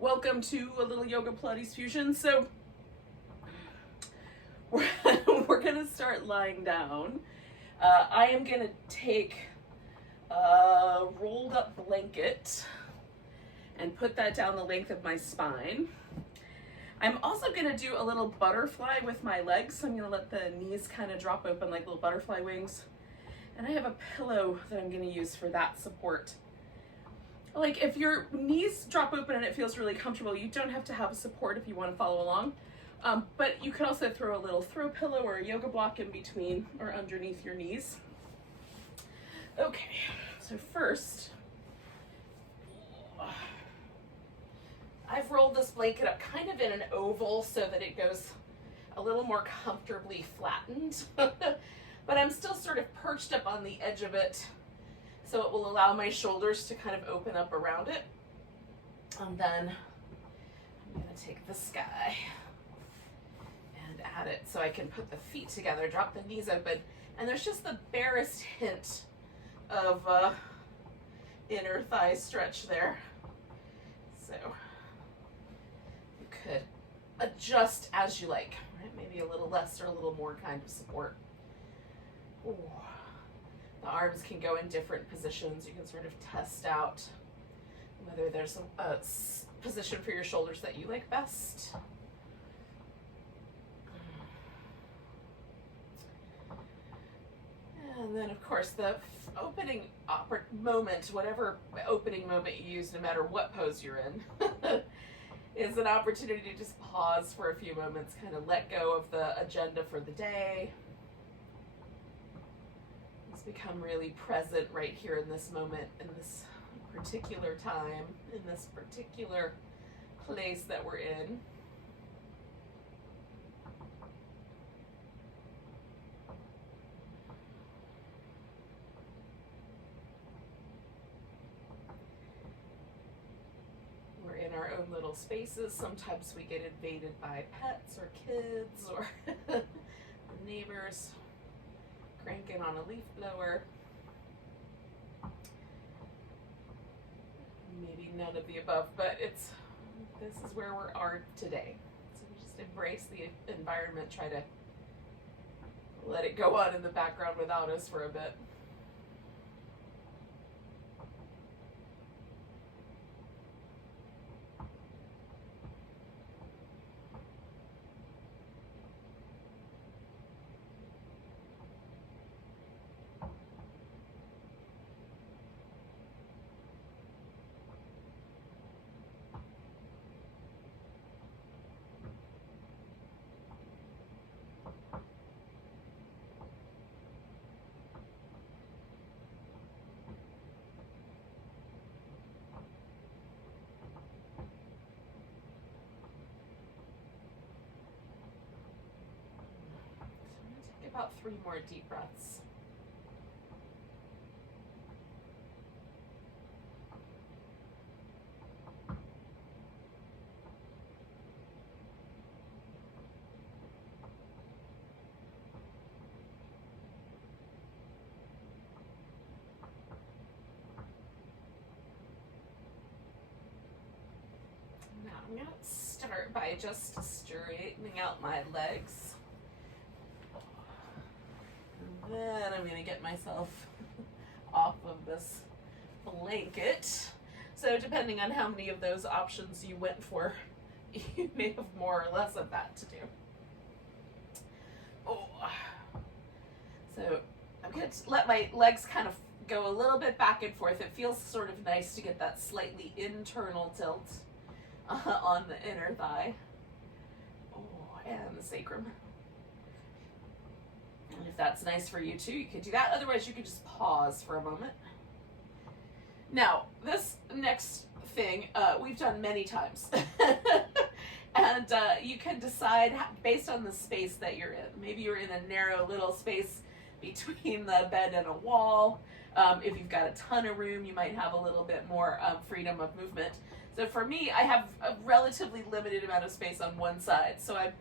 Welcome to a little yoga Pilates fusion. So we're gonna start lying down. I am gonna take a rolled up blanket and put that down the length of my spine. I'm also gonna do a little butterfly with my legs. So I'm gonna let the knees kind of drop open like little butterfly wings. And I have a pillow that I'm gonna use for that support. Like if your knees drop open and it feels really comfortable, you don't have to have a support if you want to follow along. But you could also throw a little throw pillow or a yoga block in between or underneath your knees. Okay, so first, I've rolled this blanket up kind of in an oval so that it goes a little more comfortably flattened. But I'm still sort of perched up on the edge of it, so it will allow my shoulders to kind of open up around it. And then I'm gonna take this guy and add it so I can put the feet together, drop the knees open, and there's just the barest hint of inner thigh stretch there. So you could adjust as you like, right? Maybe a little less or a little more kind of support. Ooh. The arms can go in different positions. You can sort of test out whether there's a position for your shoulders that you like best. And then of course the opening moment, whatever opening moment you use, no matter what pose you're in, is an opportunity to just pause for a few moments, kind of let go of the agenda for the day. Become really present right here in this moment, in this particular time, in this particular place that we're in. We're in our own little spaces. Sometimes we get invaded by pets or kids or neighbors cranking on a leaf blower. Maybe none of the above, but this is where we are today. So we just embrace the environment, try to let it go on in the background without us for a bit. About 3 more deep breaths. Now I'm going to start by just straightening out my legs. Then I'm going to get myself off of this blanket. So depending on how many of those options you went for, you may have more or less of that to do. Oh. So I'm going to let my legs kind of go a little bit back and forth. It feels sort of nice to get that slightly internal tilt on the inner thigh. Oh, and the sacrum. And if that's nice for you too, you could do that. Otherwise, you could just pause for a moment. Now, this next thing we've done many times. And you can decide based on the space that you're in. Maybe you're in a narrow little space between the bed and a wall. If you've got a ton of room, you might have a little bit more freedom of movement. So for me, I have a relatively limited amount of space on one side. So I'm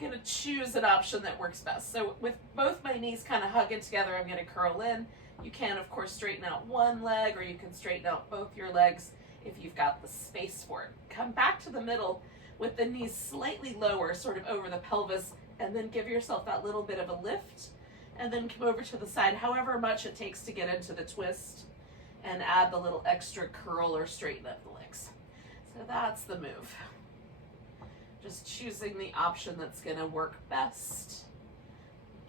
going to choose an option that works best. So with both my knees kind of hugging together, I'm going to curl in. You can, of course, straighten out one leg, or you can straighten out both your legs if you've got the space for it. Come back to the middle with the knees slightly lower, sort of over the pelvis, and then give yourself that little bit of a lift, and then come over to the side, however much it takes to get into the twist, and add the little extra curl or straighten up the legs. So that's the move. Just choosing the option that's gonna work best,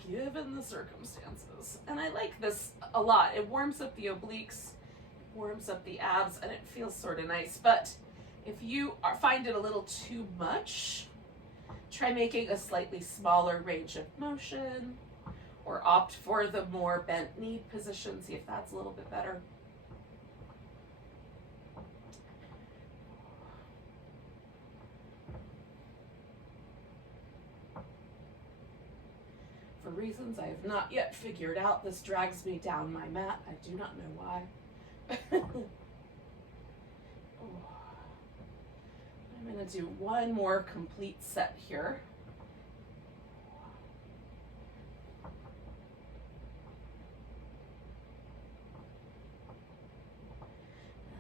given the circumstances. And I like this a lot. It warms up the obliques, warms up the abs, and it feels sort of nice. But if you find it a little too much, try making a slightly smaller range of motion, or opt for the more bent knee position. See if that's a little bit better. For reasons I have not yet figured out, this drags me down my mat. I do not know why. I'm going to do one more complete set here.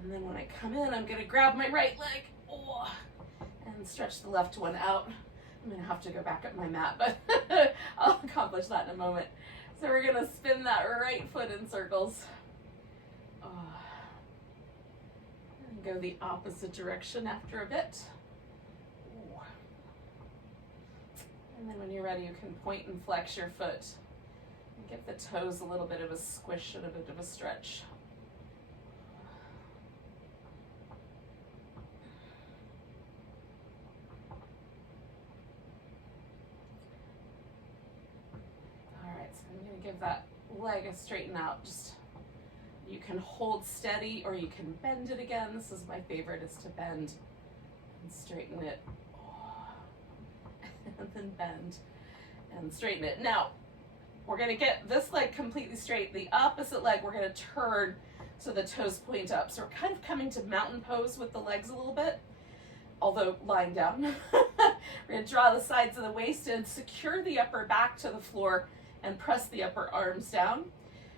And then when I come in, I'm going to grab my right leg and stretch the left one out. I'm going to have to go back up my mat, but I'll accomplish that in a moment. So we're going to spin that right foot in circles. And go the opposite direction after a bit. And then when you're ready, you can point and flex your foot. And give the toes a little bit of a squish and a bit of a stretch. Give that leg a straighten out. Just, you can hold steady or you can bend it again. This is my favorite, is to bend and straighten it. And then bend and straighten it. Now, we're gonna get this leg completely straight. The opposite leg, we're gonna turn so the toes point up. So we're kind of coming to mountain pose with the legs a little bit, although lying down. We're gonna draw the sides of the waist and secure the upper back to the floor and press the upper arms down.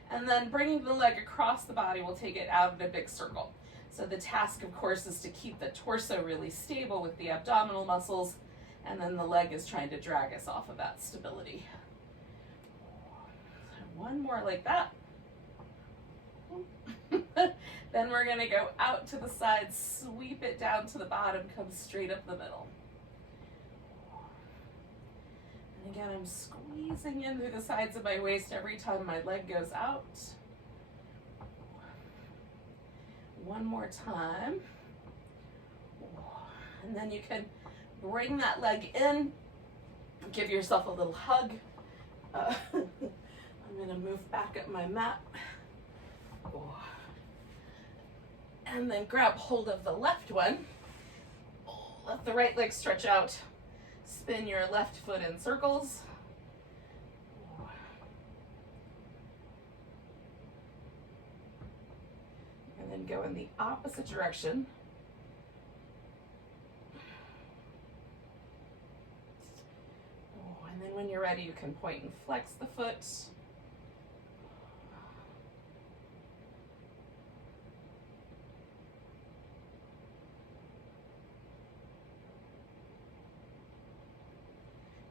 And then bringing the leg across the body, we'll take it out in a big circle. So the task, of course, is to keep the torso really stable with the abdominal muscles, and then the leg is trying to drag us off of that stability. One more like that. Then we're gonna go out to the side, sweep it down to the bottom, come straight up the middle. And again, I'm squeezing in through the sides of my waist every time my leg goes out. One more time. And then you can bring that leg in, give yourself a little hug. I'm gonna move back up my mat. And then grab hold of the left one. Let the right leg stretch out. Spin your left foot in circles. And then go in the opposite direction. And then when you're ready, you can point and flex the foot.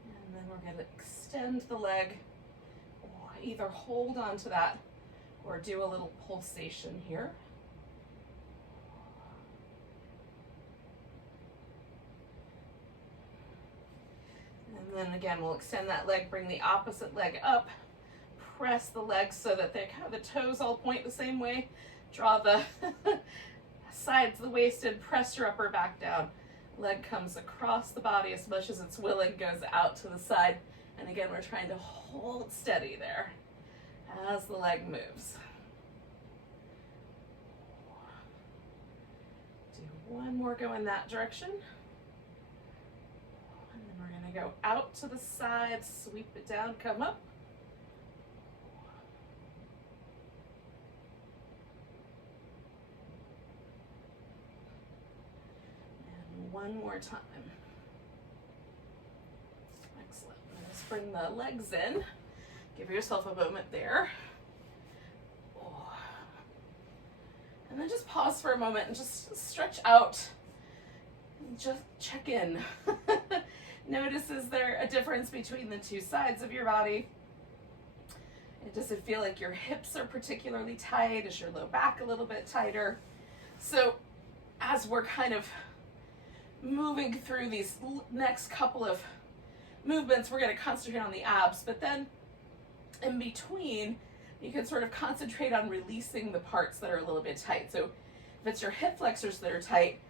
And then we're going to extend the leg, either hold on to that or do a little pulsation here. And then again, we'll extend that leg, bring the opposite leg up, press the legs so that they kind of, the toes all point the same way. Draw the sides of the waist in, press your upper back down. Leg comes across the body as much as it's willing, goes out to the side. And again, we're trying to hold steady there as the leg moves. Do one more go in that direction. And then we're going to go out to the side, sweep it down, come up. And one more time. Excellent. Let's bring the legs in. Give yourself a moment there. And then just pause for a moment and just stretch out. Just check in. Notice, is there a difference between the two sides of your body? Does it feel like your hips are particularly tight? Is your low back a little bit tighter? So as we're kind of moving through these next couple of movements, we're going to concentrate on the abs, but then in between, you can sort of concentrate on releasing the parts that are a little bit tight. So if it's your hip flexors that are tight,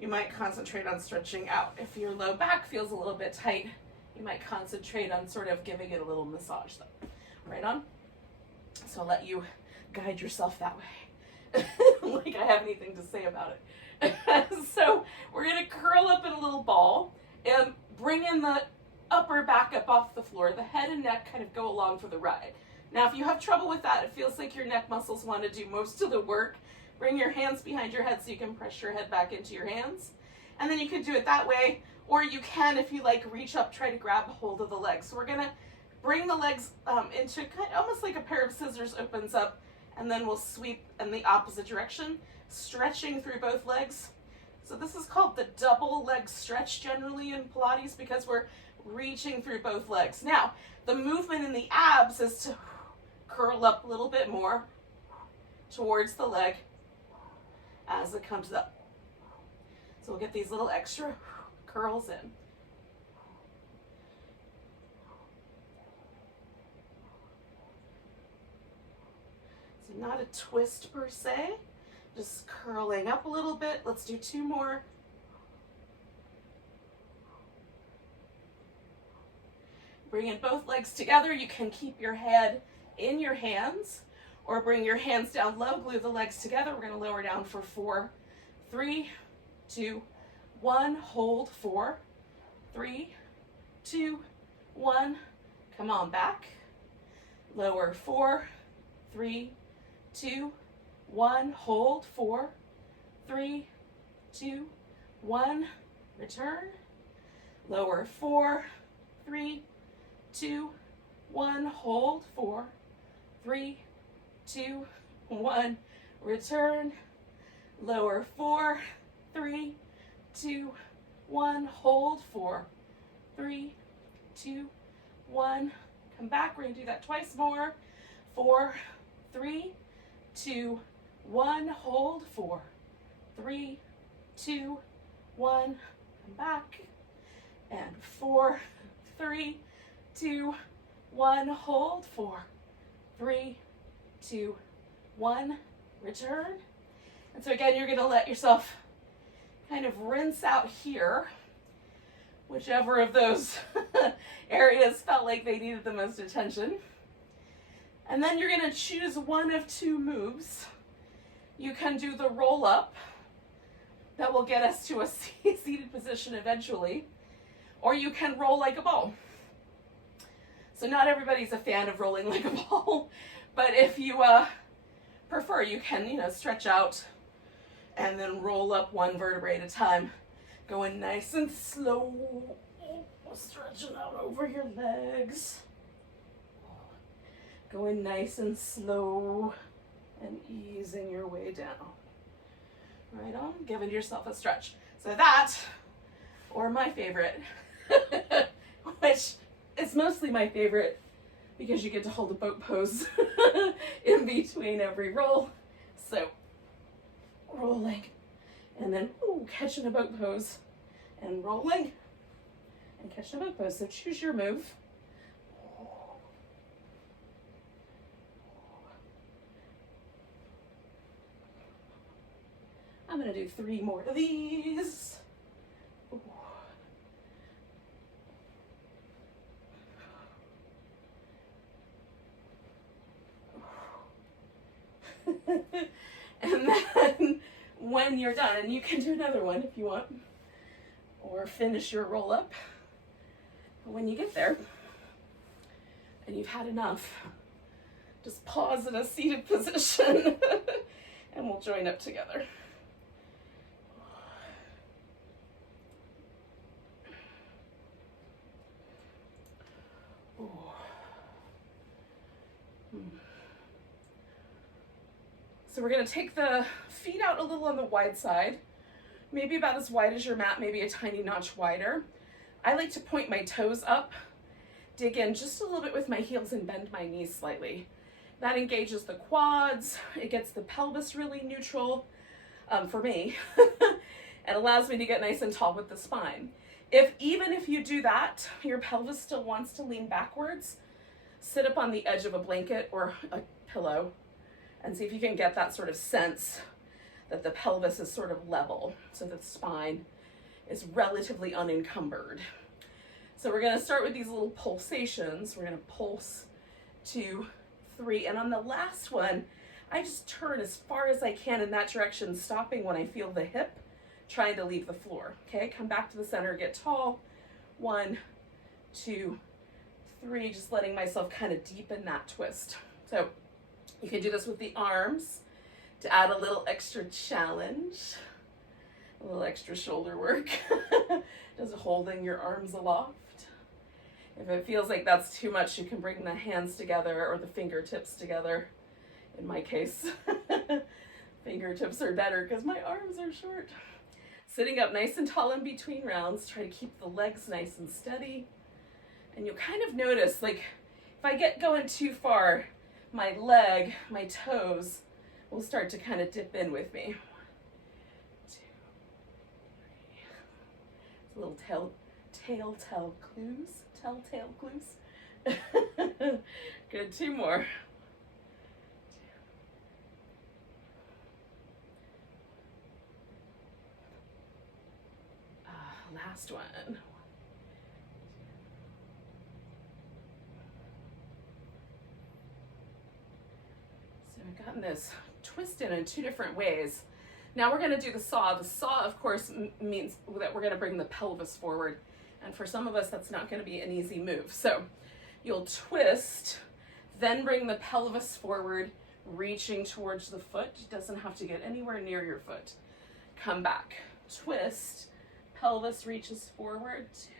you might concentrate on stretching out. If your low back feels a little bit tight, you might concentrate on sort of giving it a little massage though. Right on? So I'll let you guide yourself that way. Like I have anything to say about it. So we're going to curl up in a little ball and bring in the upper back up off the floor. The head and neck kind of go along for the ride. Now, if you have trouble with that, it feels like your neck muscles want to do most of the work. Bring your hands behind your head so you can press your head back into your hands. And then you can do it that way, or you can, if you like, reach up, try to grab a hold of the legs. So we're going to bring the legs into kind of almost like a pair of scissors opens up, and then we'll sweep in the opposite direction, stretching through both legs. So this is called the double leg stretch generally in Pilates because we're reaching through both legs. Now, the movement in the abs is to curl up a little bit more towards the leg as it comes up. So we'll get these little extra curls in. So not a twist per se, just curling up a little bit. Let's do two more. Bring in both legs together. You can keep your head in your hands or bring your hands down low, glue the legs together. We're going to lower down for 4, 3, 2, 1. Hold 4, 3, 2, 1. Come on back. Lower 4, 3, 2, 1. Hold 4, 3, 2, 1. Return. Lower 4, 3, 2, 1. Hold 4, 3, 2, 1. Return. Lower 4, 3, 2, 1. Hold 4, 3, 2, 1. Come back. We're going to do that twice more. 4, 3, 2, 1. Hold 4, 3, 2, 1. Come back. And 4, 3, 2, 1. Hold 4, 3, 2, 1. Return. And so again, you're going to let yourself kind of rinse out here, whichever of those areas felt like they needed the most attention. And then you're going to choose one of two moves. You can do the roll up that will get us to a seated position eventually, or you can roll like a ball. So not everybody's a fan of rolling like a ball, but if you prefer, you can, stretch out and then roll up one vertebrae at a time, going nice and slow, stretching out over your legs, going nice and slow and easing your way down. Right on, giving yourself a stretch. So that, or my favorite, which is mostly my favorite because you get to hold a boat pose in between every roll. So rolling and then catching a boat pose and rolling and catching a boat pose. So choose your move. I'm going to do 3 more of these. And then when you're done, and you can do another one if you want, or finish your roll up. When you get there and you've had enough, just pause in a seated position and we'll join up together. So we're gonna take the feet out a little on the wide side, maybe about as wide as your mat, maybe a tiny notch wider. I like to point my toes up, dig in just a little bit with my heels and bend my knees slightly. That engages the quads, it gets the pelvis really neutral for me, and allows me to get nice and tall with the spine. Even if you do that, your pelvis still wants to lean backwards, sit up on the edge of a blanket or a pillow and see if you can get that sort of sense that the pelvis is sort of level so that the spine is relatively unencumbered. So we're gonna start with these little pulsations. We're gonna pulse 2, 3, and on the last one, I just turn as far as I can in that direction, stopping when I feel the hip trying to leave the floor. Okay, come back to the center, get tall. 1, 2, 3, just letting myself kind of deepen that twist. So you can do this with the arms to add a little extra challenge, a little extra shoulder work, just holding your arms aloft. If it feels like that's too much, you can bring the hands together or the fingertips together. In my case, fingertips are better because my arms are short. Sitting up nice and tall in between rounds, try to keep the legs nice and steady. And you'll kind of notice, like, if I get going too far, my leg, my toes will start to kind of dip in with me. 1, 2, 3. It's a little telltale clues. Good, 2 more. Last one. So I've gotten this twisted in 2 different ways. Now we're going to do the saw. The saw, of course, means that we're going to bring the pelvis forward. And for some of us, that's not going to be an easy move. So you'll twist, then bring the pelvis forward, reaching towards the foot. It doesn't have to get anywhere near your foot. Come back, twist, pelvis reaches forward, 2,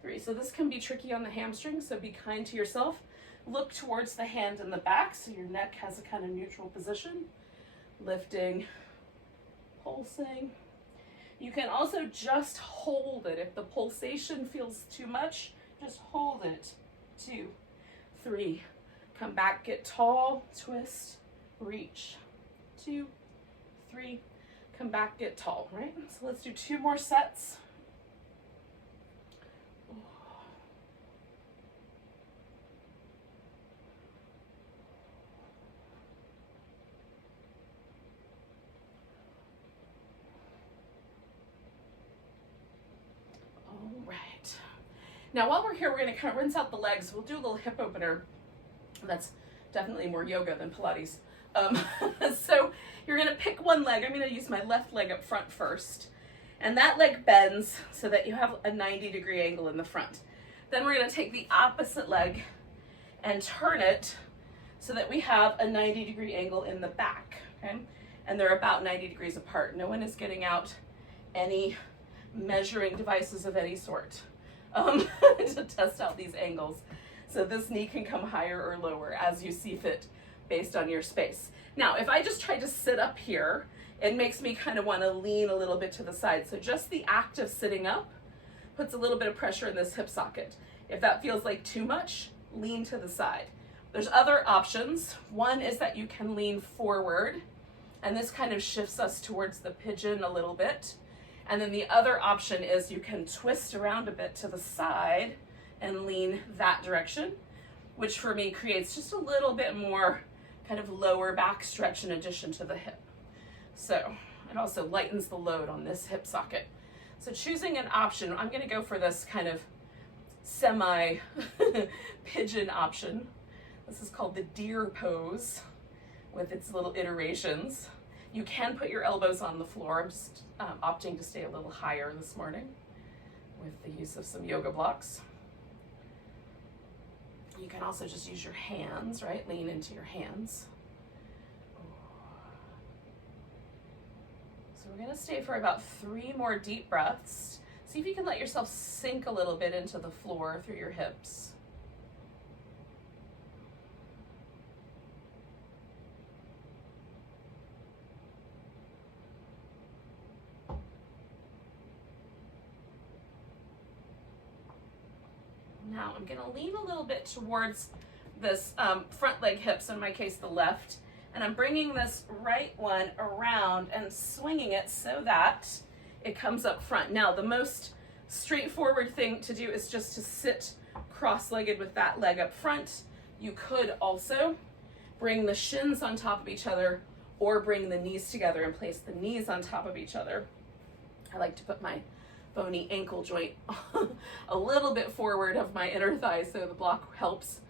3. So this can be tricky on the hamstrings, so be kind to yourself. Look towards the hand and the back so your neck has a kind of neutral position. Lifting, pulsing. You can also just hold it. If the pulsation feels too much, just hold it. 2, 3. Come back, get tall, twist, reach. 2, 3. Come back, get tall, right? So let's do 2 more sets. All right. Now while we're here, we're gonna kind of rinse out the legs. We'll do a little hip opener. That's definitely more yoga than Pilates. So you're gonna pick one leg. I'm gonna use my left leg up front first. And that leg bends so that you have a 90-degree angle in the front. Then we're gonna take the opposite leg and turn it so that we have a 90-degree angle in the back, okay? And they're about 90 degrees apart. No one is getting out any measuring devices of any sort to test out these angles. So this knee can come higher or lower as you see fit based on your space. Now, if I just try to sit up here, it makes me kind of want to lean a little bit to the side. So just the act of sitting up puts a little bit of pressure in this hip socket. If that feels like too much, lean to the side. There's other options. One is that you can lean forward, and this kind of shifts us towards the pigeon a little bit. And then the other option is you can twist around a bit to the side and lean that direction, which for me creates just a little bit more kind of lower back stretch in addition to the hip. So it also lightens the load on this hip socket. So choosing an option, I'm gonna go for this kind of semi pigeon option. This is called the deer pose with its little iterations. You can put your elbows on the floor. I'm just opting to stay a little higher this morning with the use of some yoga blocks. You can also just use your hands, right? Lean into your hands. So we're gonna stay for about 3 more deep breaths. See if you can let yourself sink a little bit into the floor through your hips. Now I'm gonna lean a little bit towards this front leg hips, in my case the left, and I'm bringing this right one around and swinging it so that it comes up front. Now the most straightforward thing to do is just to sit cross-legged with that leg up front. You could also bring the shins on top of each other or bring the knees together and place the knees on top of each other. I like to put my bony ankle joint a little bit forward of my inner thigh so the block helps.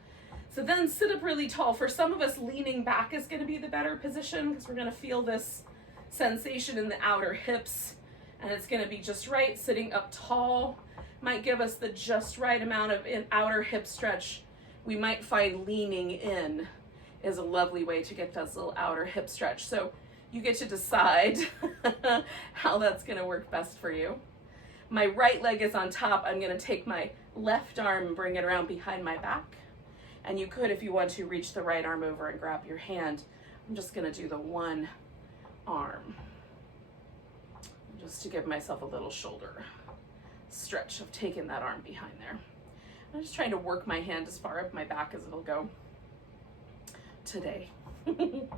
So then sit up really tall. For some of us, leaning back is going to be the better position because we're going to feel this sensation in the outer hips, and it's going to be just right. Sitting up tall might give us the just right amount of outer hip stretch. We might find leaning in is a lovely way to get this little outer hip stretch. So you get to decide how that's going to work best for you. My right leg is on top. I'm going to take my left arm and bring it around behind my back. And you could, if you want to, reach the right arm over and grab your hand. I'm just going to do the one arm, just to give myself a little shoulder stretch of taking that arm behind there. I'm just trying to work my hand as far up my back as it'll go today. And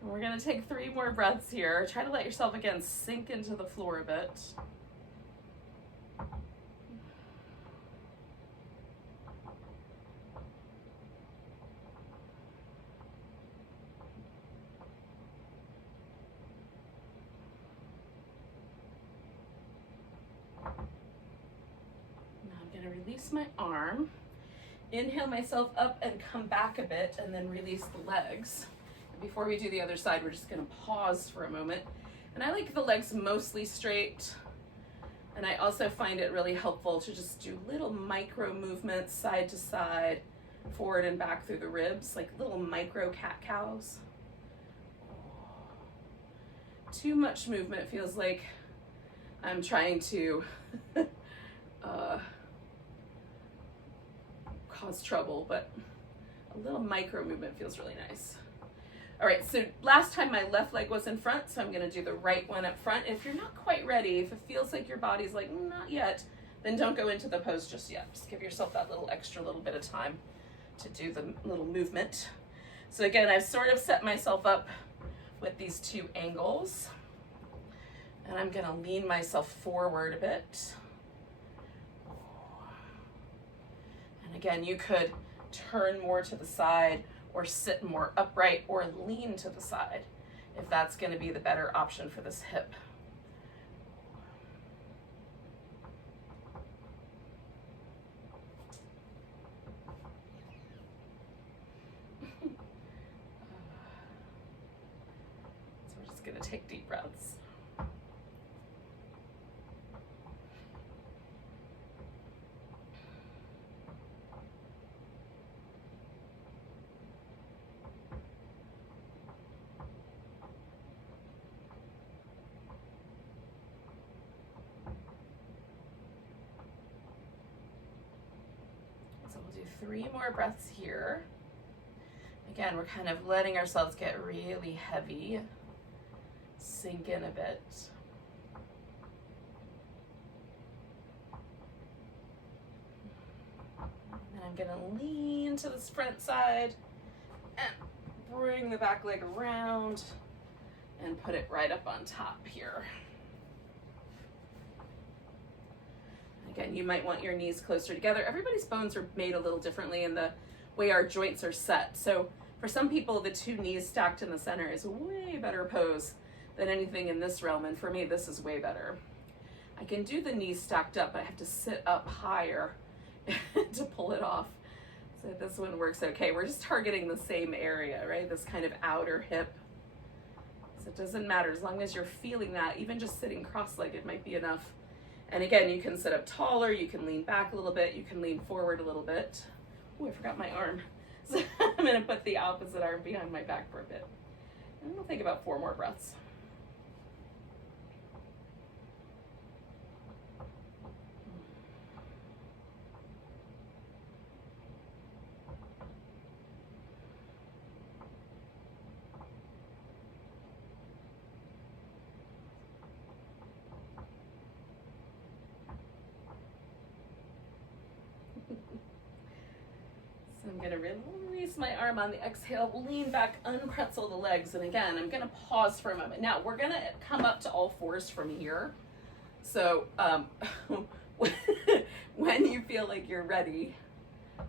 we're going to take 3 more breaths here. Try to let yourself again sink into the floor a bit. Release my arm, inhale myself up and come back a bit, and then release the legs. And before we do the other side, we're just going to pause for a moment. And I like the legs mostly straight, and I also find it really helpful to just do little micro movements side to side, forward and back through the ribs, like little micro cat-cows. Too much movement feels like I'm trying to cause trouble, but a little micro movement feels really nice. All right, so last time my left leg was in front, so I'm gonna do the right one up front. If you're not quite ready, if it feels like your body's like, not yet, then don't go into the pose just yet. Just give yourself that little extra little bit of time to do the little movement. So again, I've sort of set myself up with these 2 angles, and I'm gonna lean myself forward a bit. And again, you could turn more to the side or sit more upright or lean to the side if that's going to be the better option for this hip. So we're just going to take deep breaths. So we'll do 3 more breaths here. Again, we're kind of letting ourselves get really heavy, sink in a bit. And I'm gonna lean to this front side and bring the back leg around and put it right up on top here. Again, you might want your knees closer together. Everybody's bones are made a little differently in the way our joints are set. So for some people, the 2 knees stacked in the center is a way better pose than anything in this realm. And for me, this is way better. I can do the knees stacked up, but I have to sit up higher to pull it off. So this one works okay. We're just targeting the same area, right? This kind of outer hip. So it doesn't matter as long as you're feeling that. Even just sitting cross-legged might be enough. And again, you can sit up taller, you can lean back a little bit, you can lean forward a little bit. Oh, I forgot my arm. So I'm gonna put the opposite arm behind my back for a bit. And we'll take about 4 more breaths. So I'm going to release my arm on the exhale, lean back, unpretzel the legs. And again, I'm going to pause for a moment. Now we're going to come up to all fours from here. So when you feel like you're ready,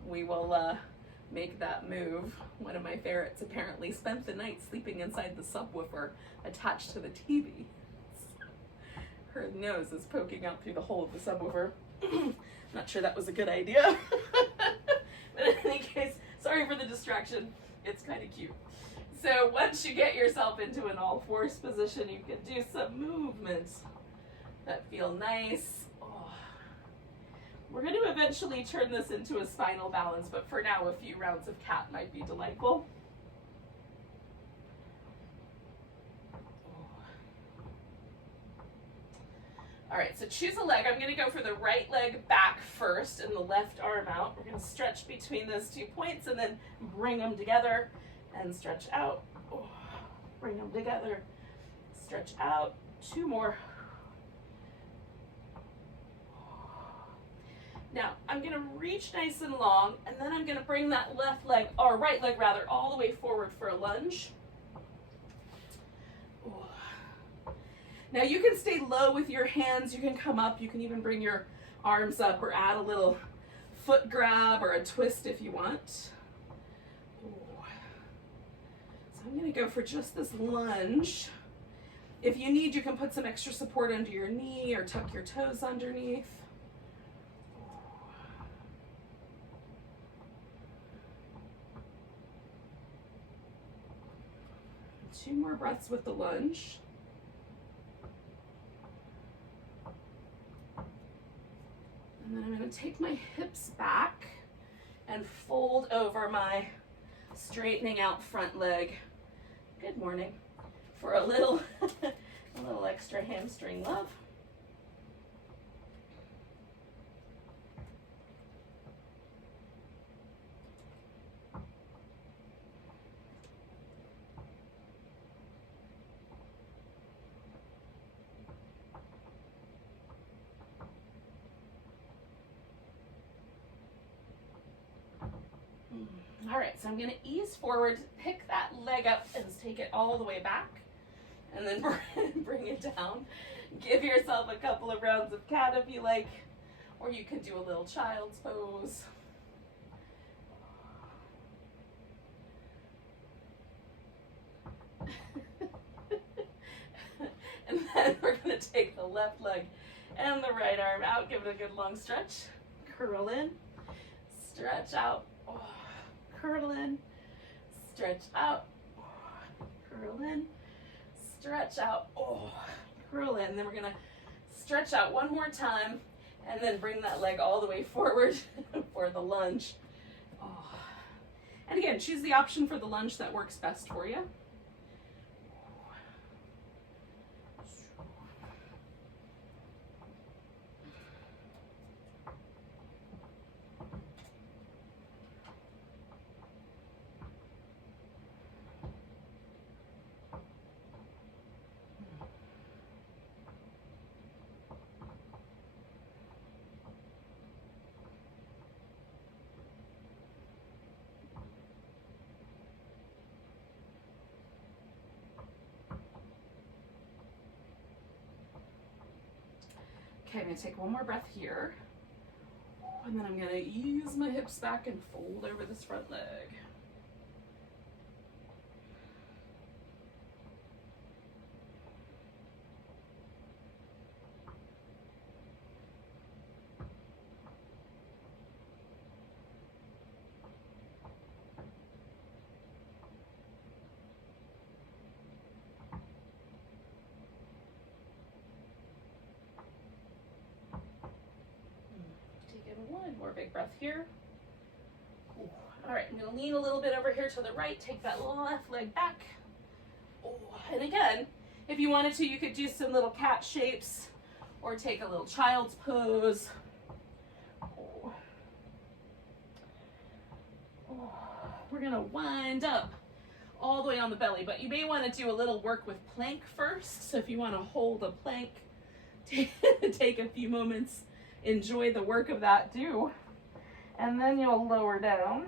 we will make that move. One of my ferrets apparently spent the night sleeping inside the subwoofer attached to the TV. Her nose is poking out through the hole of the subwoofer. Not sure that was a good idea. But in any case, sorry for the distraction. It's kind of cute. So once you get yourself into an all fours position, you can do some movements that feel nice. Oh. We're going to eventually turn this into a spinal balance, but for now, a few rounds of cat might be delightful. All right, so choose a leg. I'm going to go for the right leg back first and the left arm out. We're going to stretch between those 2 points and then bring them together and stretch out. Oh, bring them together, stretch out. 2 more. Now, I'm going to reach nice and long, and then I'm going to bring that left leg, or right leg rather, all the way forward for a lunge. Now you can stay low with your hands, you can come up, you can even bring your arms up or add a little foot grab or a twist if you want. So I'm going to go for just this lunge. If you need, you can put some extra support under your knee or tuck your toes underneath. Two more breaths with the lunge. And then I'm going to take my hips back and fold over my straightening out front leg. Good morning. For a little extra hamstring love. All right, so I'm going to ease forward, pick that leg up and take it all the way back, and then bring it down. Give yourself a couple of rounds of cat if you like, or you can do a little child's pose. And then we're going to take the left leg and the right arm out, give it a good long stretch, curl in, stretch out. Oh. Curl in, stretch out, curl in, stretch out, curl in. And then we're going to stretch out one more time and then bring that leg all the way forward for the lunge. And again, choose the option for the lunge that works best for you. Okay, I'm going to take one more breath here, and then I'm going to ease my hips back and fold over this front leg. One more big breath here. All right, I'm going to lean a little bit over here to the right, take that left leg back. And again, if you wanted to, you could do some little cat shapes or take a little child's pose. We're going to wind up all the way on the belly, but you may want to do a little work with plank first. So if you want to hold a plank, take a few moments, enjoy the work of that, do. And then you'll lower down.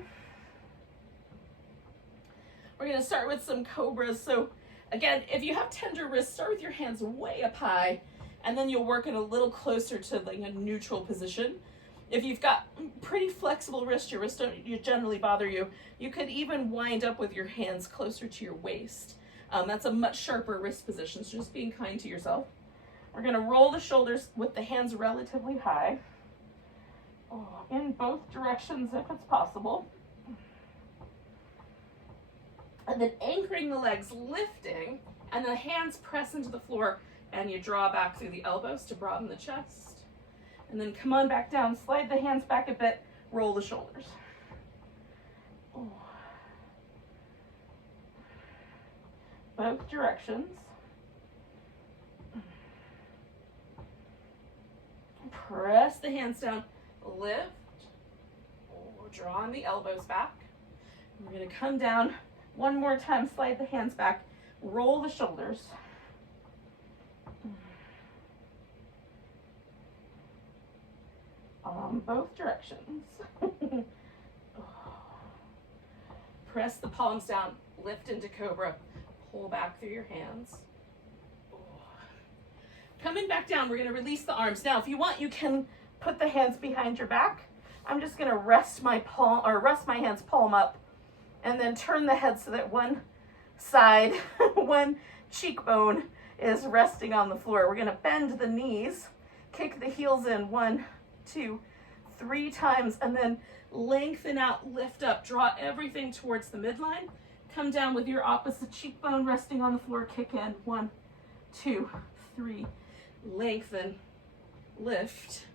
We're going to start with some cobras. So again, if you have tender wrists, start with your hands way up high, and then you'll work it a little closer to like a neutral position. If you've got pretty flexible wrists, your wrists don't generally bother you, you could even wind up with your hands closer to your waist. That's a much sharper wrist position, so just being kind to yourself. We're going to roll the shoulders with the hands relatively high, in both directions if it's possible. And then anchoring the legs, lifting, and the hands press into the floor, and you draw back through the elbows to broaden the chest. And then come on back down, slide the hands back a bit, roll the shoulders. Both directions. Press the hands down, lift, drawing the elbows back. We're going to come down one more time, slide the hands back, roll the shoulders. Both directions. Press the palms down, lift into cobra, pull back through your hands. Coming back down, we're going to release the arms. Now, if you want, you can put the hands behind your back. I'm just going to rest my hands palm up, and then turn the head so that one side, one cheekbone is resting on the floor. We're going to bend the knees, kick the heels in 1, 2, 3 times, and then lengthen out, lift up, draw everything towards the midline. Come down with your opposite cheekbone resting on the floor, kick in 1, 2, 3, lengthen, lift,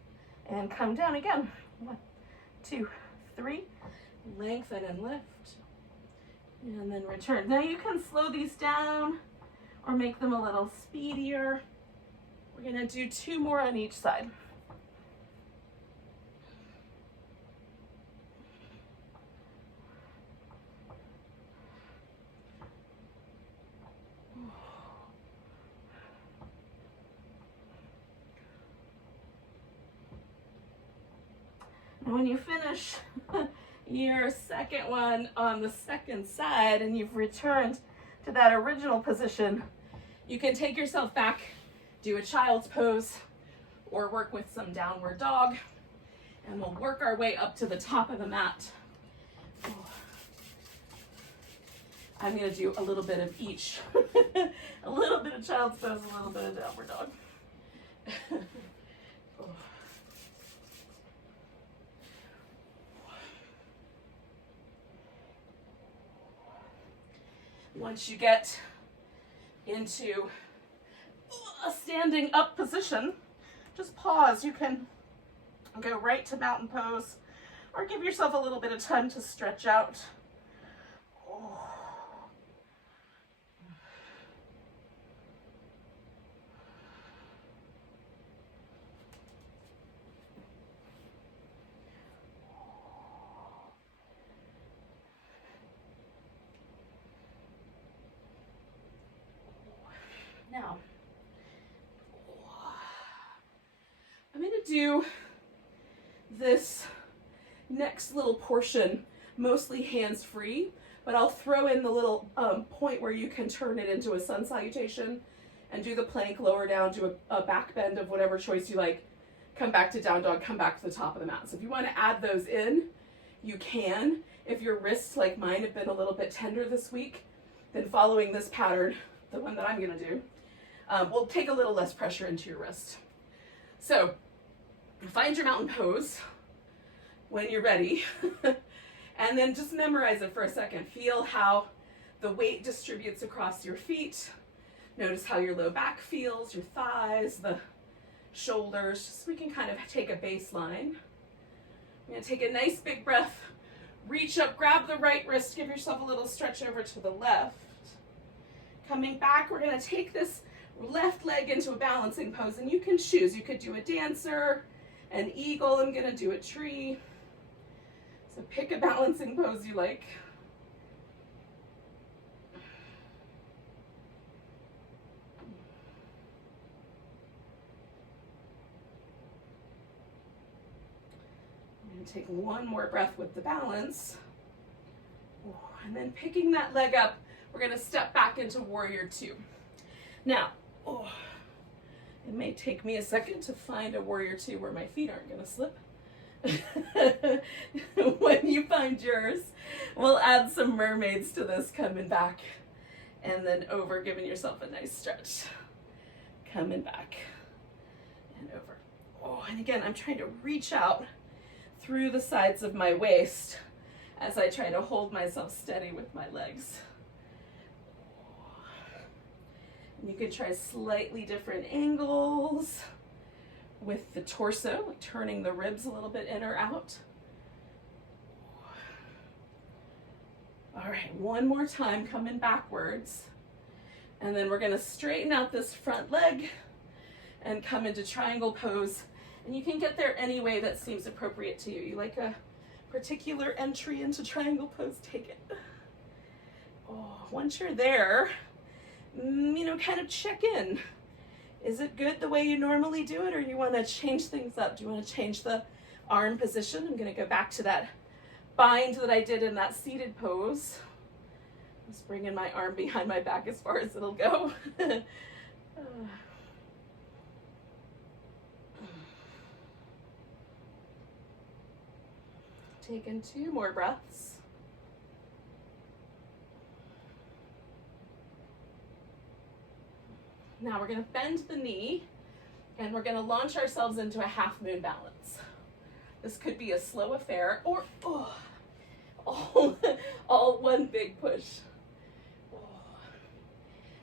and come down again. 1, 2, 3, lengthen and lift, and then return. Now you can slow these down or make them a little speedier. We're going to do 2 more on each side. When you finish your second one on the second side and you've returned to that original position, you can take yourself back, do a child's pose, or work with some downward dog, and we'll work our way up to the top of the mat. I'm going to do a little bit of each. A little bit of child's pose, a little bit of downward dog. Once you get into a standing up position, just pause. You can go right to mountain pose or give yourself a little bit of time to stretch out. Now, I'm going to do this next little portion mostly hands-free, but I'll throw in the little point where you can turn it into a sun salutation and do the plank, lower down, do a back bend of whatever choice you like, come back to down dog, come back to the top of the mat. So if you want to add those in, you can. If your wrists, like mine, have been a little bit tender this week, then following this pattern, the one that I'm going to do, will take a little less pressure into your wrist. So find your mountain pose when you're ready, and then just memorize it for a second. Feel how the weight distributes across your feet. Notice how your low back feels, your thighs, the shoulders, just so we can kind of take a baseline. I'm going to take a nice big breath, reach up, grab the right wrist, give yourself a little stretch over to the left. Coming back, we're going to take this left leg into a balancing pose, and you can choose. You could do a dancer, an eagle. I'm going to do a tree. So pick a balancing pose you like. And take one more breath with the balance. And then picking that leg up, we're going to step back into warrior two. Now, it may take me a second to find a warrior two where my feet aren't going to slip. When you find yours, we'll add some mermaids to this, coming back and then over, giving yourself a nice stretch. Coming back and over. And again, I'm trying to reach out through the sides of my waist as I try to hold myself steady with my legs. And you can try slightly different angles with the torso, like turning the ribs a little bit in or out. All right, one more time, coming backwards. And then we're gonna straighten out this front leg and come into triangle pose. And you can get there any way that seems appropriate to you. You like a particular entry into triangle pose, take it. Once you're there, kind of check in. Is it good the way you normally do it, or you want to change things up? Do you want to change the arm position? I'm going to go back to that bind that I did in that seated pose. Just bringing my arm behind my back as far as it'll go. Taking 2 more breaths. Now we're going to bend the knee and we're going to launch ourselves into a half moon balance. This could be a slow affair or all one big push.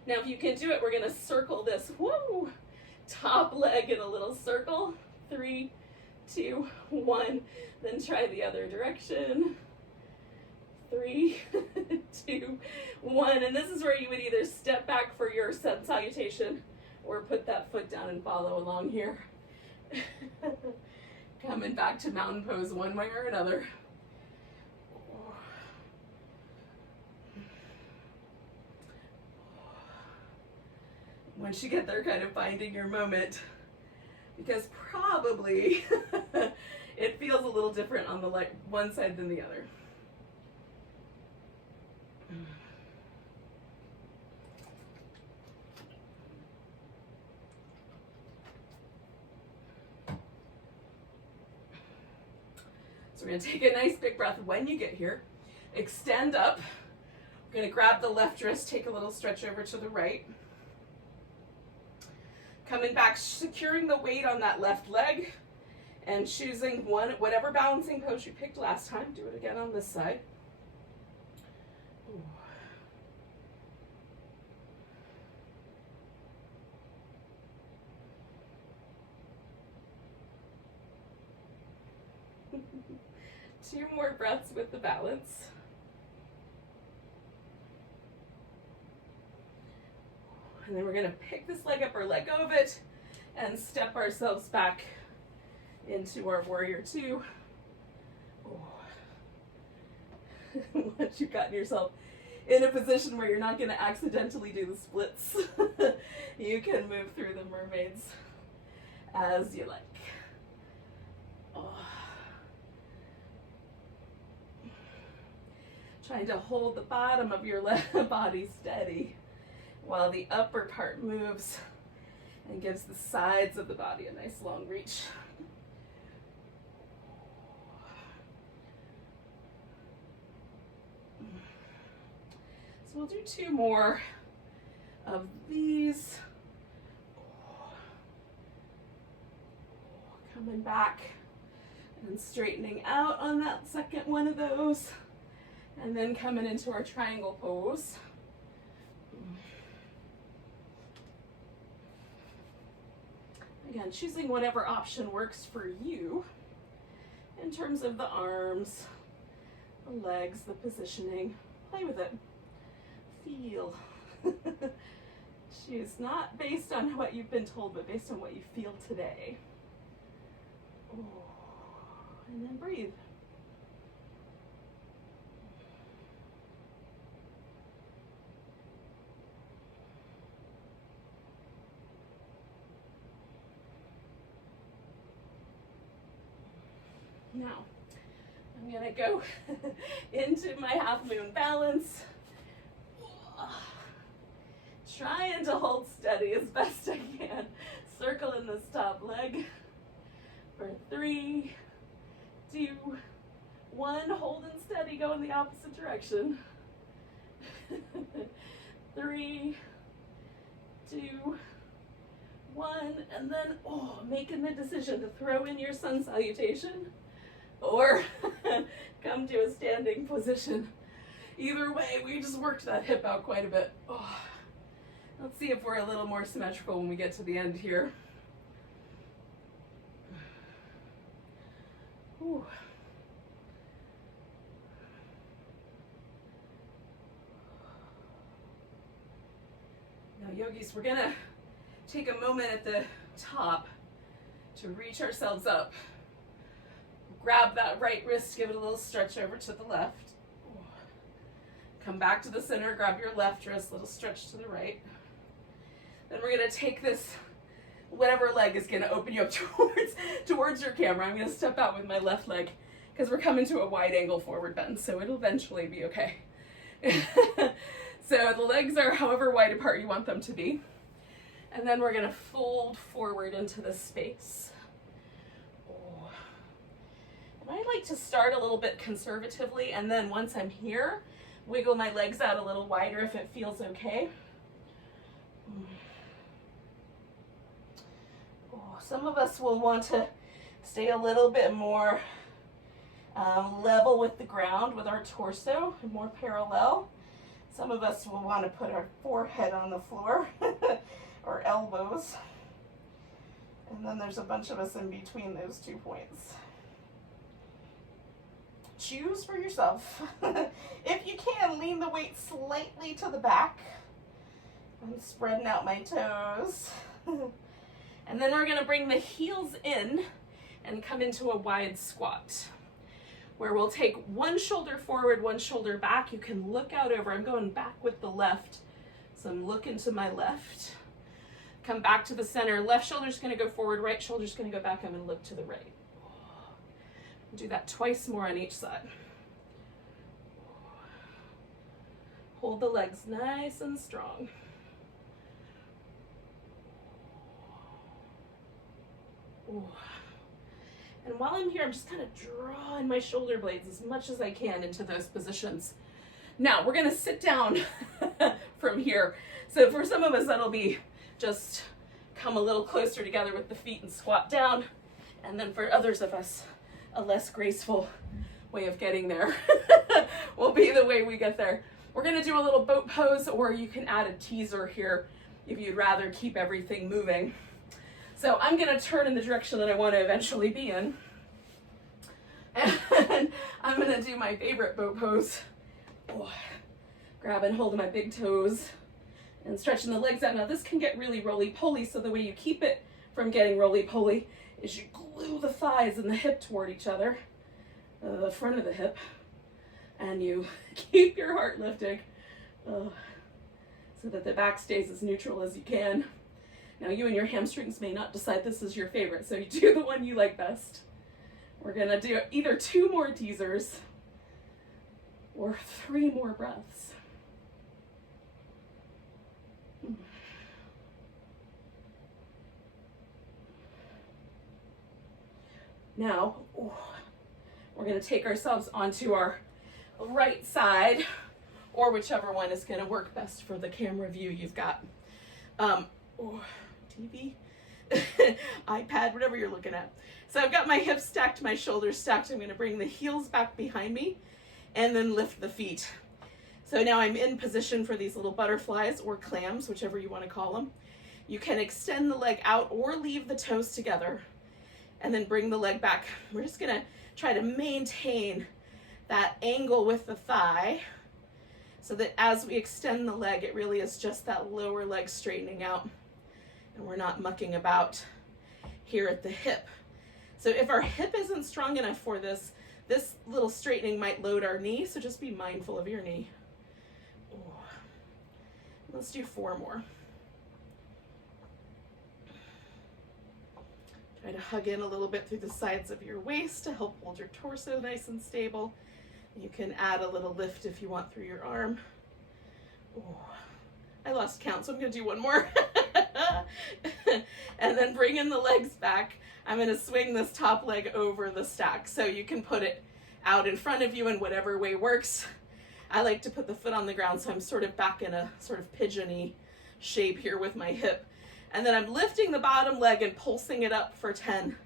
Now if you can do it, we're going to circle this top leg in a little circle. 3, 2, 1. Then try the other direction. 3, 2, 1. And this is where you would either step back for your sun salutation or put that foot down and follow along here. Coming back to mountain pose one way or another. Once you get there, kind of finding your moment, because probably it feels a little different on the one side than the other. So we're going to take a nice big breath when you get here. Extend up. We're going to grab the left wrist, take a little stretch over to the right. Coming back, securing the weight on that left leg and choosing whatever balancing pose you picked last time. Do it again on this side. Two more breaths with the balance. And then we're going to pick this leg up or let go of it and step ourselves back into our warrior two. Once you've gotten yourself in a position where you're not going to accidentally do the splits, you can move through the mermaids as you like. Trying to hold the bottom of your body steady while the upper part moves and gives the sides of the body a nice long reach. So we'll do 2 more of these. Coming back and straightening out on that second one of those. And then coming into our triangle pose. Again, choosing whatever option works for you in terms of the arms, the legs, the positioning. Play with it. Feel. Choose not based on what you've been told, but based on what you feel today. And then breathe. Now, I'm gonna go into my half moon balance. Trying to hold steady as best I can. Circling this top leg for 3, 2, 1. Holding steady, go in the opposite direction. 3, 2, 1, and then making the decision to throw in your sun salutation or come to a standing position. Either way, we just worked that hip out quite a bit. Let's see if we're a little more symmetrical when we get to the end here. Whew. Now, yogis, we're gonna take a moment at the top to reach ourselves up. Grab that right wrist, give it a little stretch over to the left. Come back to the center, grab your left wrist, little stretch to the right. Then we're gonna take this, whatever leg is gonna open you up towards your camera. I'm gonna step out with my left leg because we're coming to a wide angle forward bend, so it'll eventually be okay. So the legs are however wide apart you want them to be. And then we're gonna fold forward into this space. And I like to start a little bit conservatively, and then once I'm here, wiggle my legs out a little wider if it feels okay. Some of us will want to stay a little bit more level with the ground with our torso, and more parallel. Some of us will want to put our forehead on the floor or elbows. And then there's a bunch of us in between those 2 points. Choose for yourself. If you can, lean the weight slightly to the back. I'm spreading out my toes. And then we're gonna bring the heels in and come into a wide squat, where we'll take one shoulder forward, one shoulder back. You can look out over, I'm going back with the left, so I'm looking to my left. Come back to the center, left shoulder's gonna go forward, right shoulder's gonna go back, I'm gonna look to the right. Do that twice more on each side. Hold the legs nice and strong. Ooh. And while I'm here, I'm just kind of drawing my shoulder blades as much as I can into those positions. Now, we're gonna sit down from here. So for some of us, that'll be just come a little closer together with the feet and squat down. And then for others of us, a less graceful way of getting there will be the way we get there. We're gonna do a little boat pose, or you can add a teaser here if you'd rather keep everything moving. So I'm gonna turn in the direction that I want to eventually be in. And I'm gonna do my favorite boat pose. Grabbing hold of my big toes and stretching the legs out. Now this can get really roly-poly, so the way you keep it from getting roly-poly is you glue the thighs and the hip toward each other, the front of the hip, and you keep your heart lifting so that the back stays as neutral as you can. Now you and your hamstrings may not decide this is your favorite, so you do the one you like best. We're gonna do either 2 more teasers or 3 more breaths. Now, we're gonna take ourselves onto our right side, or whichever one is gonna work best for the camera view you've got. TV, iPad, whatever you're looking at. So I've got my hips stacked, my shoulders stacked. I'm gonna bring the heels back behind me and then lift the feet. So now I'm in position for these little butterflies or clams, whichever you wanna call them. You can extend the leg out or leave the toes together and then bring the leg back. We're just gonna try to maintain that angle with the thigh so that as we extend the leg, it really is just that lower leg straightening out, and we're not mucking about here at the hip. So if our hip isn't strong enough for this, this little straightening might load our knee, so just be mindful of your knee. Let's do 4 more. Try to hug in a little bit through the sides of your waist to help hold your torso nice and stable. You can add a little lift if you want through your arm. Ooh, I lost count, so I'm gonna do one more. And then bring in the legs back. I'm gonna swing this top leg over the stack. So you can put it out in front of you in whatever way works. I like to put the foot on the ground, so I'm sort of back in a sort of pigeon-y shape here with my hip. And then I'm lifting the bottom leg and pulsing it up for 10,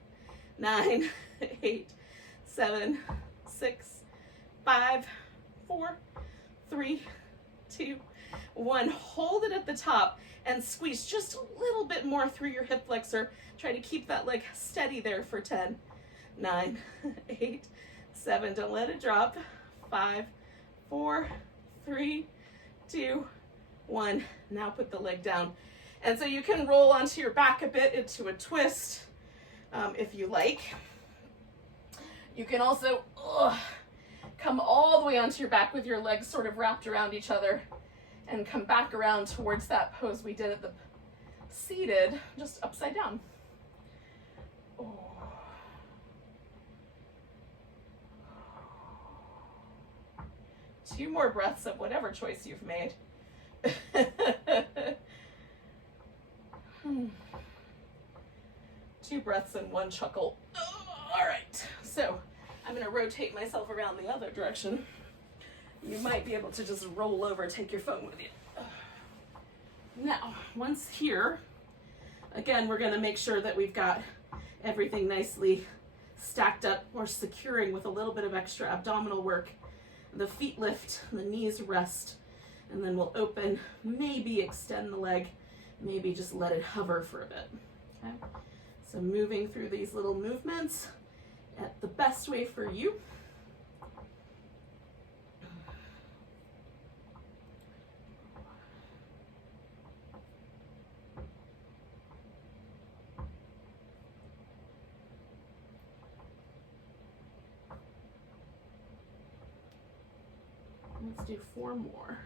9, 8, 7, 6, 5, 4, 3, 2, 1. Hold it at the top and squeeze just a little bit more through your hip flexor. Try to keep that leg steady there for 10, 9, 8, 7. Don't let it drop. 5, 4, 3, 2, 1. Now put the leg down. And so you can roll onto your back a bit into a twist if you like. You can also come all the way onto your back with your legs sort of wrapped around each other and come back around towards that pose we did at the seated, just upside down. Oh. Two more breaths of whatever choice you've made. 2 breaths and 1 chuckle. All right, so I'm gonna rotate myself around the other direction. You might be able to just roll over, take your phone with you. Now, once here, again, we're gonna make sure that we've got everything nicely stacked up or securing with a little bit of extra abdominal work. The feet lift, the knees rest, and then we'll open, maybe extend the leg, maybe just let it hover for a bit, okay? So moving through these little movements at the best way for you. Let's do 4 more.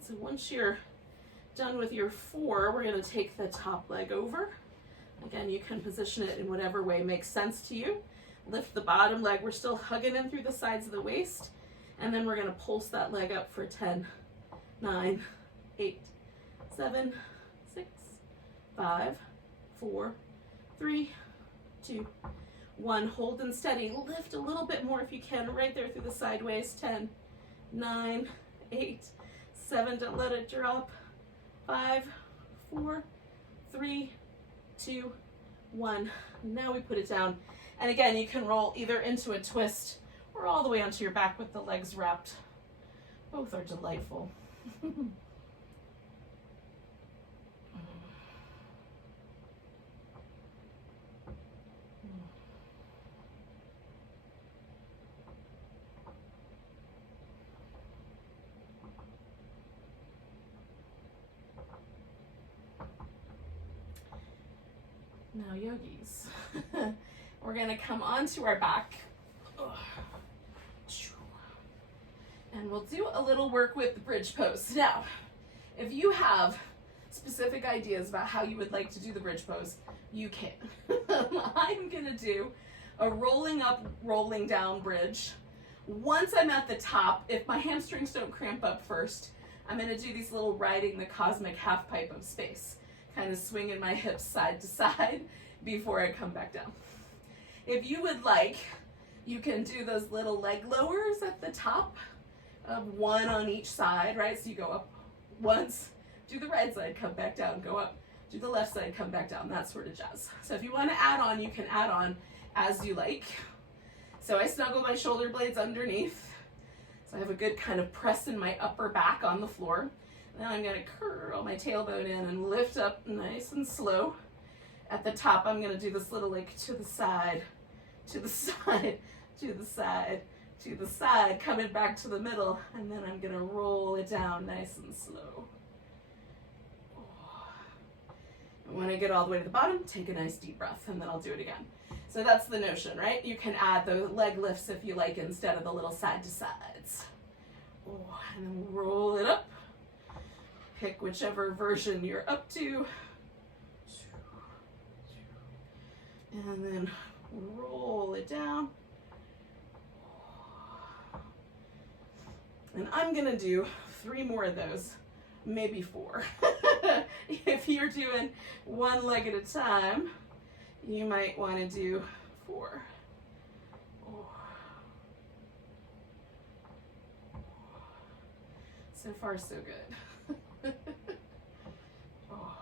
So once you're done with your 4, we're going to take the top leg over. Again, you can position it in whatever way makes sense to you. Lift the bottom leg. We're still hugging in through the sides of the waist. And then we're going to pulse that leg up for 10, 9, 8, 7, 6, 5, 4, 3, 2, 1. Hold and steady. Lift a little bit more if you can, right there through the side waist. 10, 9, 8, 7, don't let it drop. 5, 4, 3, 2, 1. Now we put it down. And again, you can roll either into a twist or all the way onto your back with the legs wrapped. Both are delightful. Now, yogis, we're going to come onto our back. And we'll do a little work with the bridge pose. Now, if you have specific ideas about how you would like to do the bridge pose, you can. I'm going to do a rolling up, rolling down bridge. Once I'm at the top, if my hamstrings don't cramp up first, I'm going to do these little riding the cosmic half pipe of space, kind of swinging my hips side to side before I come back down. If you would like, you can do those little leg lowers at the top of 1 on each side, right? So you go up once, do the right side, come back down, go up, do the left side, come back down, that sort of jazz. So if you want to add on, you can add on as you like. So I snuggle my shoulder blades underneath. So I have a good kind of press in my upper back on the floor. Then I'm going to curl my tailbone in and lift up nice and slow. At the top, I'm going to do this little like to the side, to the side, to the side, to the side, coming back to the middle, and then I'm going to roll it down nice and slow. And when I get all the way to the bottom, take a nice deep breath, and then I'll do it again. So that's the notion, right? You can add the leg lifts if you like instead of the little side to sides. Oh, and then roll it up. Pick whichever version you're up to. And then roll it down. And I'm gonna do 3 more of those, maybe 4. If you're doing one leg at a time, you might want to do 4. Oh. So far, so good. Oh.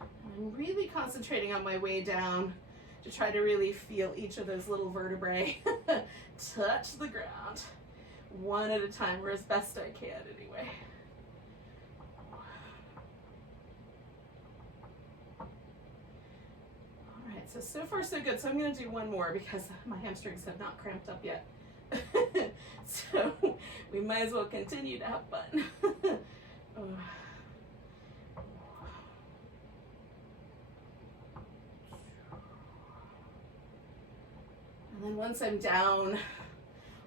I'm really concentrating on my way down to try to really feel each of those little vertebrae touch the ground, one at a time, or as best I can anyway. All right, so far so good. So I'm going to do one more because my hamstrings have not cramped up yet. So we might as well continue to have fun. And then once I'm down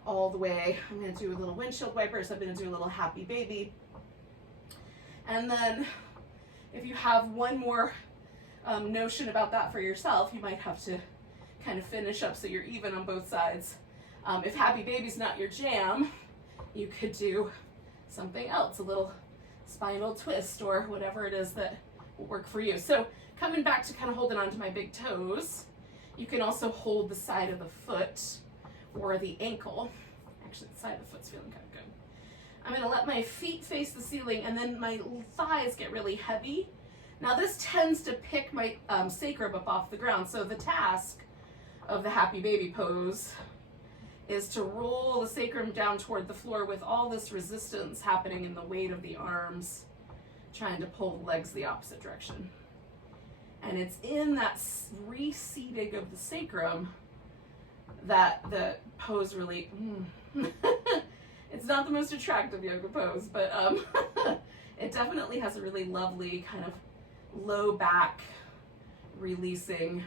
all the way, I'm going to do a little windshield wipers. I'm going to do a little happy baby. And then if you have one more notion about that for yourself, you might have to kind of finish up so you're even on both sides. If happy baby's not your jam, you could do something else, a little spinal twist or whatever it is that will work for you. So coming back to kind of holding on to my big toes, you can also hold the side of the foot or the ankle. Actually, the side of the foot's feeling kind of good. I'm going to let my feet face the ceiling and then my thighs get really heavy. Now this tends to pick my sacrum up off the ground. So the task of the happy baby pose is to roll the sacrum down toward the floor with all this resistance happening in the weight of the arms, trying to pull the legs the opposite direction. And it's in that reseating of the sacrum that the pose really, it's not the most attractive yoga pose, but it definitely has a really lovely kind of low back releasing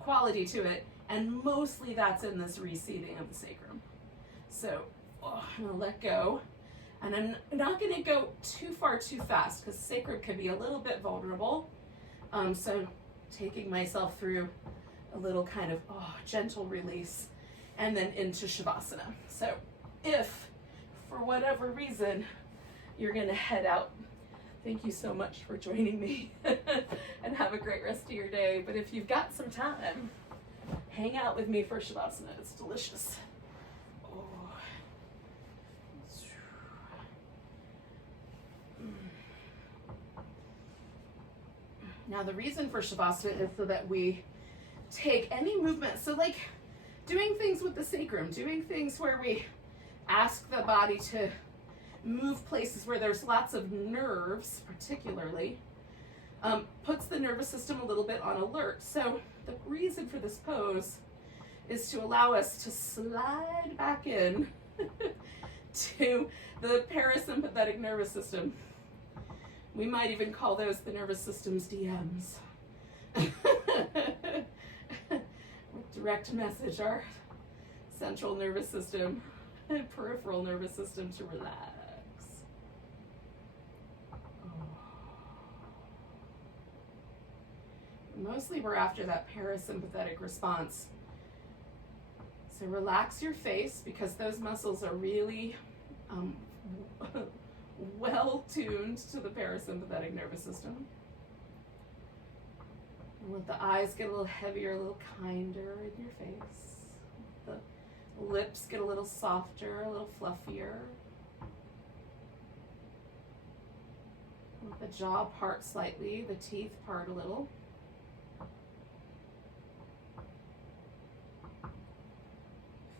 quality to it. And mostly that's in this reseating of the sacrum. So I'm gonna let go. And I'm not going to go too far too fast because sacrum can be a little bit vulnerable. So taking myself through a little kind of gentle release and then into Shavasana. So if for whatever reason you're going to head out, thank you so much for joining me and have a great rest of your day. But if you've got some time, hang out with me for Shavasana. It's delicious. Now the reason for Shavasana is so that we take any movement, so like doing things with the sacrum, doing things where we ask the body to move places where there's lots of nerves, particularly, puts the nervous system a little bit on alert. So the reason for this pose is to allow us to slide back in to the parasympathetic nervous system. We might even call those the nervous system's DMs. Direct message our central nervous system and peripheral nervous system to relax. Mostly we're after that parasympathetic response. So relax your face because those muscles are really well tuned to the parasympathetic nervous system. And let the eyes get a little heavier, a little kinder in your face. The lips get a little softer, a little fluffier. Let the jaw part slightly, the teeth part a little.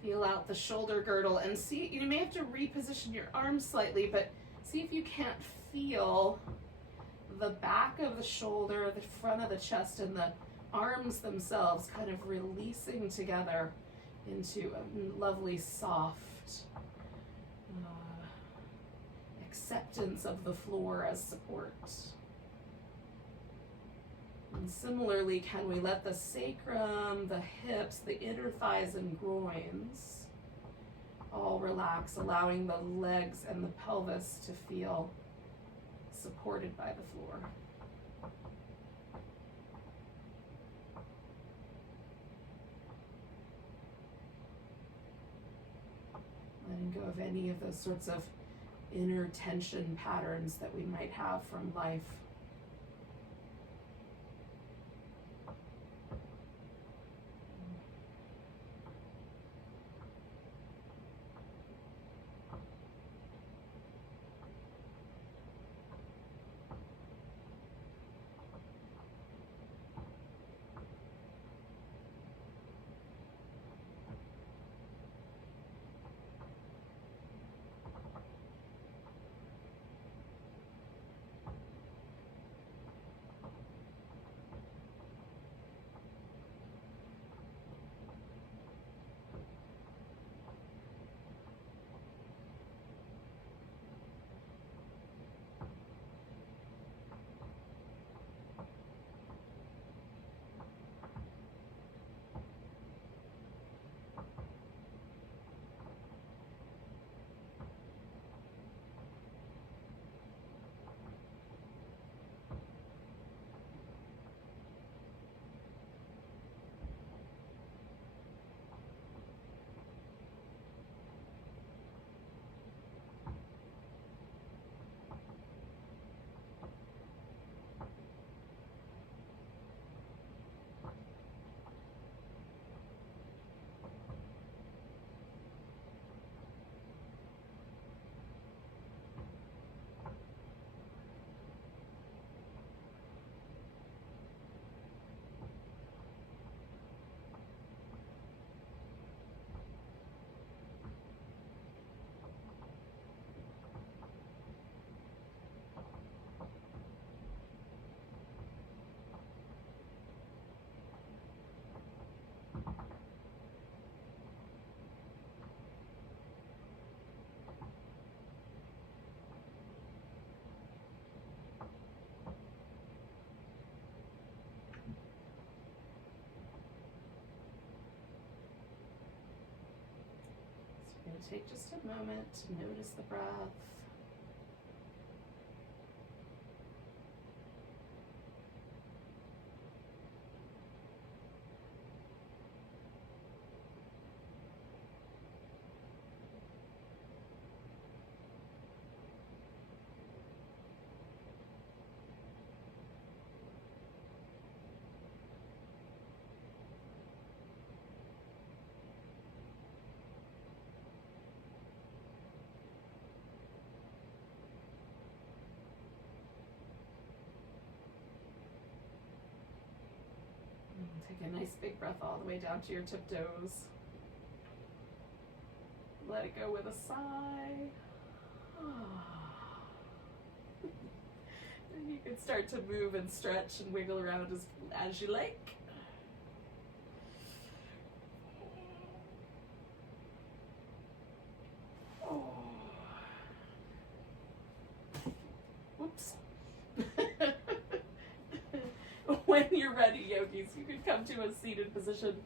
Feel out the shoulder girdle and see, you may have to reposition your arms slightly, but see if you can't feel the back of the shoulder, the front of the chest, and the arms themselves kind of releasing together into a lovely soft acceptance of the floor as support. And similarly, can we let the sacrum, the hips, the inner thighs and groins all relax, allowing the legs and the pelvis to feel supported by the floor. Letting go of any of those sorts of inner tension patterns that we might have from life. Take just a moment to notice the breath. Take a nice big breath all the way down to your tiptoes. Let it go with a sigh. And you can start to move and stretch and wiggle around as you like. Whoops. When you're ready, yogis, you can come to a seated position.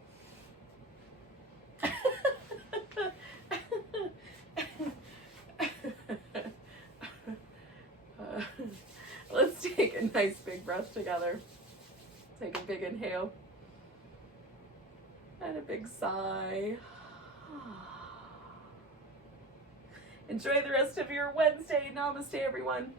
Let's take a nice big breath together. Take a big inhale and a big sigh. Enjoy the rest of your Wednesday. Namaste, everyone.